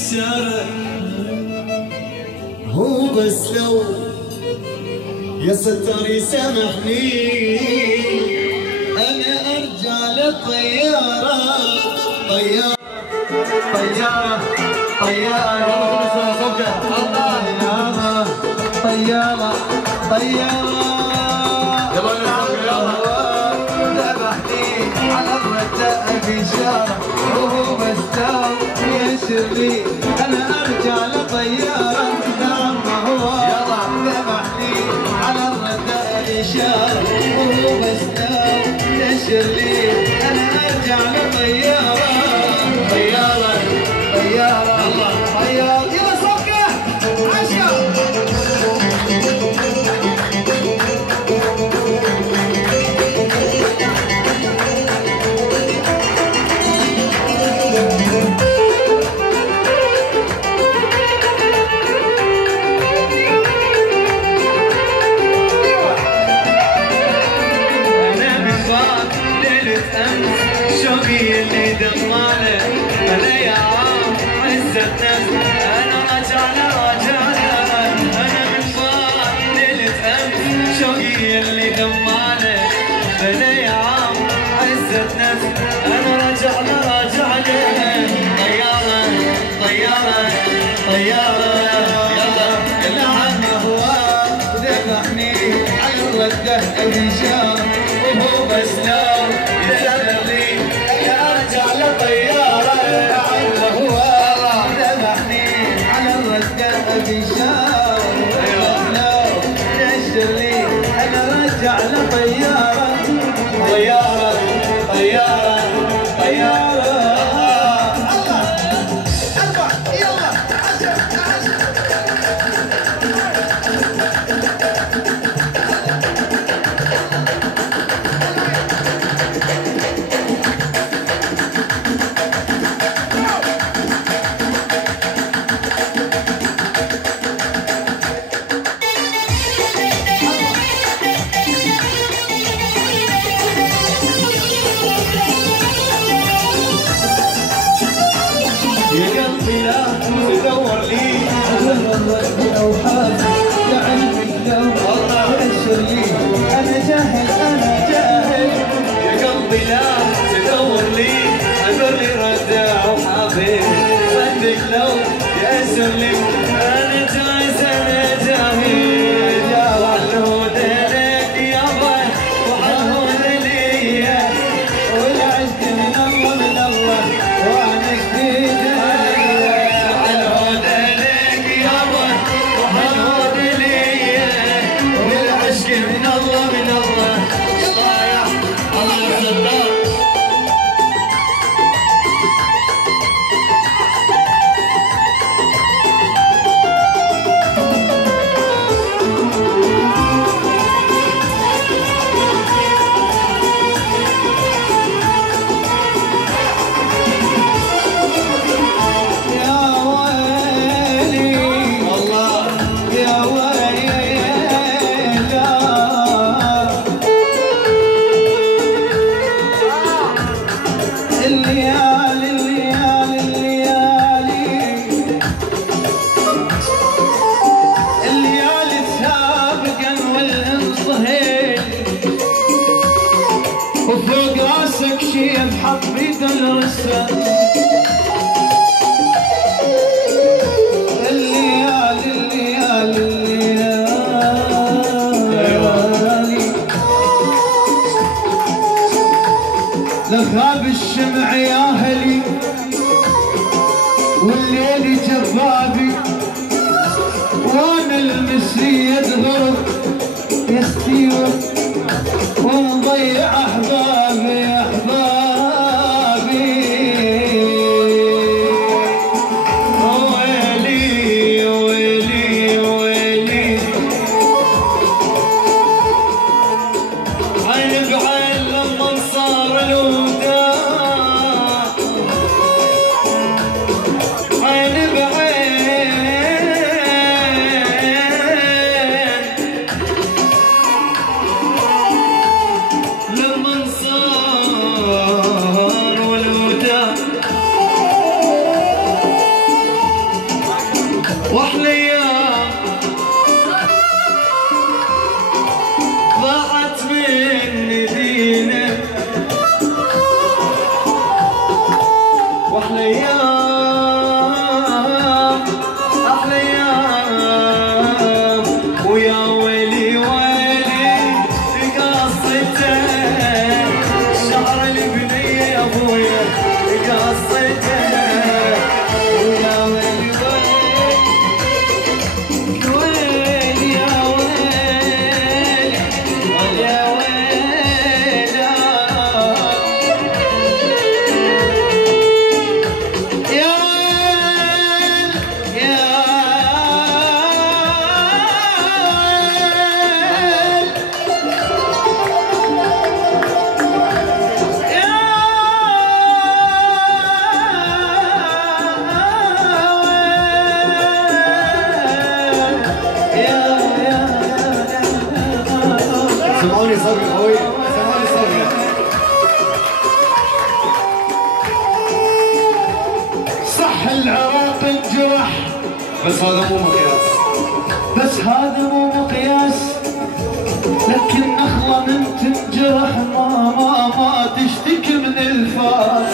الإشارة هو بس لو يا ستار يسامحني أنا أرجع للطيارة طيارة طيارة طيارة طيارة طيارة ذبحني على الرداء بإشارة وهو بستاو يشر لي أنا أرجع لطيارة نعم هو ذبحني على الرداء بإشارة وهو بستاو يشر لي أنا أرجع لطيارة طيارة طيارة الله طيارة يلا صفقة عشرة شوقي اللي دمانه انا يا عام عزة نفس انا رجعنا انا من بعد ليلة امس شوقي اللي دمانه انا يا عام عزة نفس انا رجعنا طيارة طيارة طيارة يلا عم هو ذبحني على الردة بإشارة وهو بس لو على طيارة طيارة طيارة طيارة الله أربع يلا 梦色。واحلى ايام ضاعت من ايدينا واحلى ايام احلى ايام ويا ويلي ويلي قصته شعر البني يا ابويا قصته ويا ويلي ويلي يا ويلي يا سمعوني صبي اخوي سمعوني صبي صح العراق انجرح بس هذا مو مقياس بس هذا مو مقياس لكن نخلة من تنجرح ما تشتكي من الفاس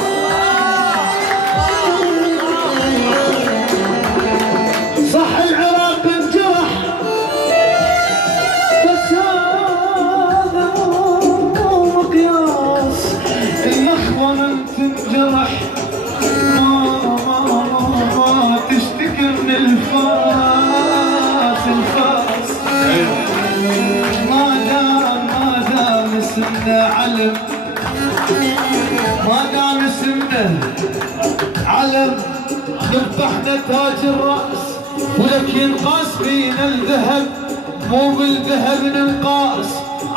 صح العراق انجرح بس هذا مو مقياس النخوة من تنجرح ما تشتكي من الفاس ما دام اسمنا علم ما دام اسمنا علم ذبحنا تاج الرأس ولك ينقاس فينا الذهب مو بالذهب ننقاس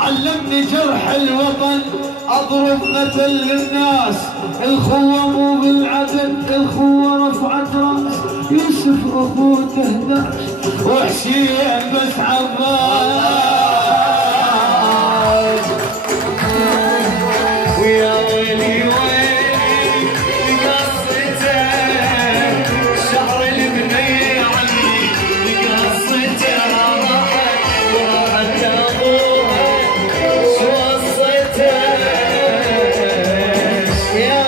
علمني جرح الوطن اضرب مثل للناس الخوة مو بالعدد الخوة رفعت رأس يوسف اخوته 11 وحسين بس عباس ويا ويلي ويلي قصته شعر البني علي قصته راحت ابوها شو قصته يا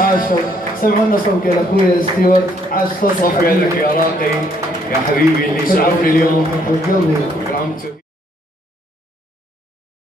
عاشوا سمعنا صوتك يا اخويا ستيوارت عاش صوتك صفي لك يا راقي يا حبيبي اللي شعرني اليوم